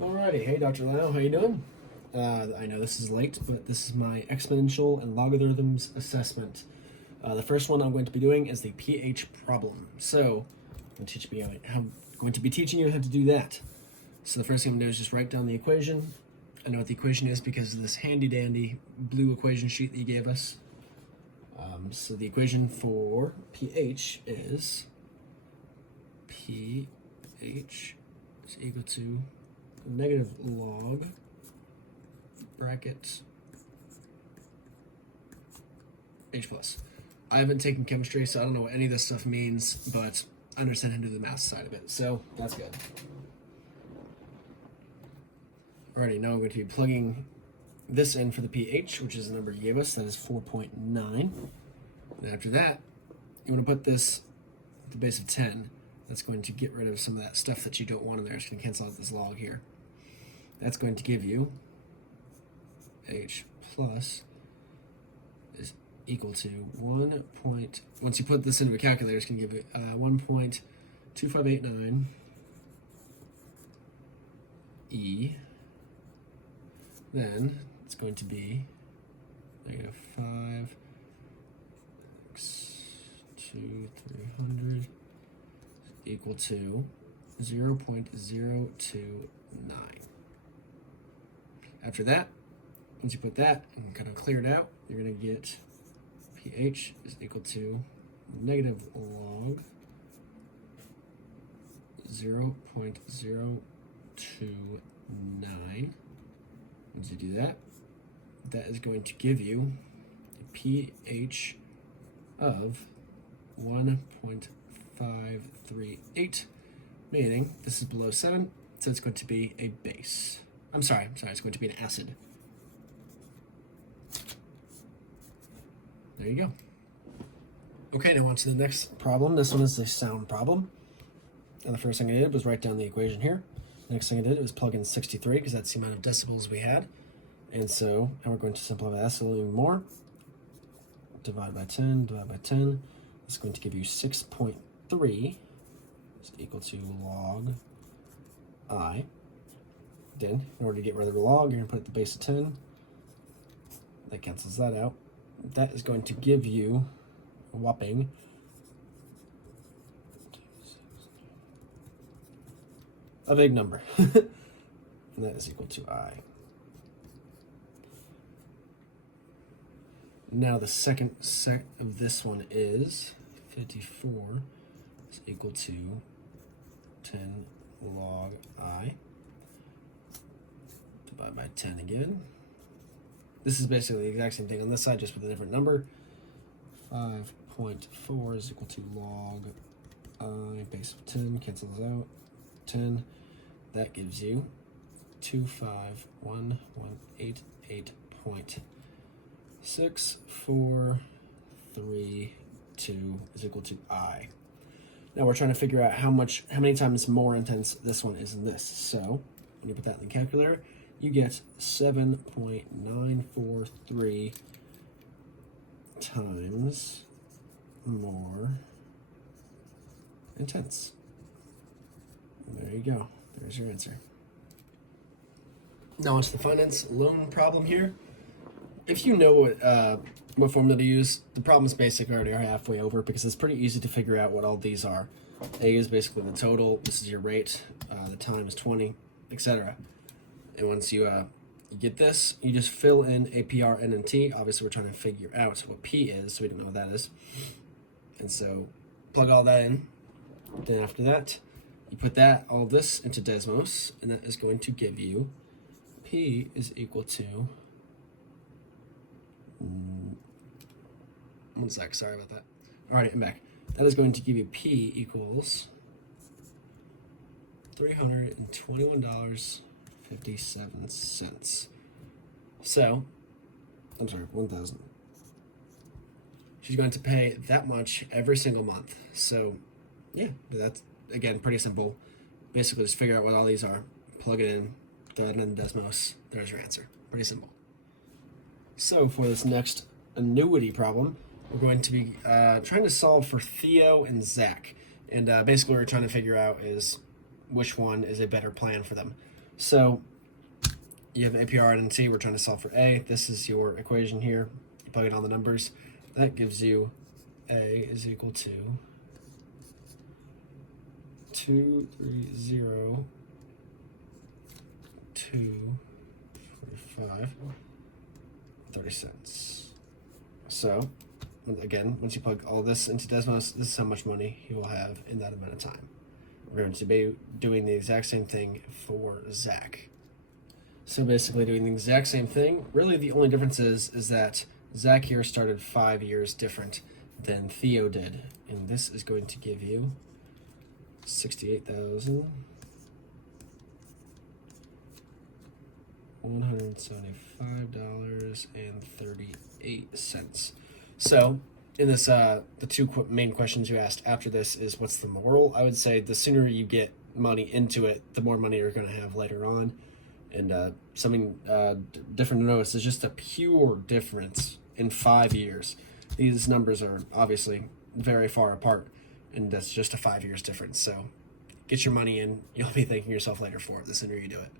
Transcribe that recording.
Alrighty, hey Dr. Lau, how you doing? I know this is late, but this is my exponential and logarithms assessment. The first one I'm going to be doing is the pH problem. So, I'm going to be teaching you how to do that. So the first thing I'm going to do is just write down the equation. I know what the equation is because of this handy dandy blue equation sheet that you gave us. So the equation for pH is pH is equal to negative log bracket H plus. I haven't taken chemistry, so I don't know what any of this stuff means, but I understand how to do the math side of it, so that's good. Alrighty, now I'm going to be plugging this in for the pH, which is the number you gave us, that is 4.9. And after that, you want to put this at the base of 10. That's going to get rid of some of that stuff that you don't want in there. It's going to cancel out this log here. That's going to give you H plus is equal to 1 point, once you put this into a calculator, it's going to give you 1.2589 E. Then it's going to be negative 5 x 300 equal to 0.029. After that, once you put that and kind of clear it out, you're going to get pH is equal to negative log 0.029. Once you do that, that is going to give you a pH of 1.538, meaning this is below 7, so it's going to be a base. I'm sorry, it's going to be an acid. There you go. Okay, now on to the next problem. This one is the sound problem. And the first thing I did was write down the equation here. The next thing I did was plug in 63 because that's the amount of decibels we had. And so now we're going to simplify that a little more. Divide by 10, divide by 10. It's going to give you 6.3 is equal to log I. Then, in order to get rid of the log, you're going to put it at the base of 10. That cancels that out. That is going to give you a whopping a big number. And that is equal to I. Now the second set of this one is 54 is equal to 10 log I. Divide by 10 again. This is basically the exact same thing on this side, just with a different number. 5.4 is equal to log I base of 10, cancels out. 10, that gives you 251,188.6432 is equal to I. Now we're trying to figure out how many times more intense this one is than this. So when you put that in the calculator, you get 7.943 times more intense. There you go. There's your answer. Now onto the finance loan problem here. If you know what formula to use, the problem's basically already halfway over because it's pretty easy to figure out what all these are. A is basically the total. This is your rate. The time is 20, etc. And once you get this, you just fill in a P, R, N, and T. Obviously, we're trying to figure out what P is, so we don't know what that is. And so plug all that in. Then after that, you put all of this into Desmos, and that is going to give you P is equal to 1 sec, sorry about that. Alright, I'm back. That is going to give you P equals $321.57. So, I'm sorry, 1,000. She's going to pay that much every single month. So, yeah, that's, again, pretty simple. Basically, just figure out what all these are, plug it in, throw it in Desmos, there's your answer. Pretty simple. So, for this next annuity problem, we're going to be trying to solve for Theo and Zach. And basically what we're trying to figure out is which one is a better plan for them. So you have APR and T. We're trying to solve for A. This is your equation here. You plug in all the numbers. That gives you A is equal to 230 245 30 cents. So again, once you plug all this into Desmos, this is how much money you will have in that amount of time. We're going to be doing the exact same thing for Zach. So basically doing the exact same thing. Really the only difference is that Zach here started 5 years different than Theo did. And this is going to give you $68,175.38. So in this, the two main questions you asked after this is what's the moral? I would say the sooner you get money into it, the more money you're going to have later on. And something different to notice is just a pure difference in 5 years. These numbers are obviously very far apart, and that's just a 5 years difference. So get your money in. You'll be thanking yourself later for it the sooner you do it.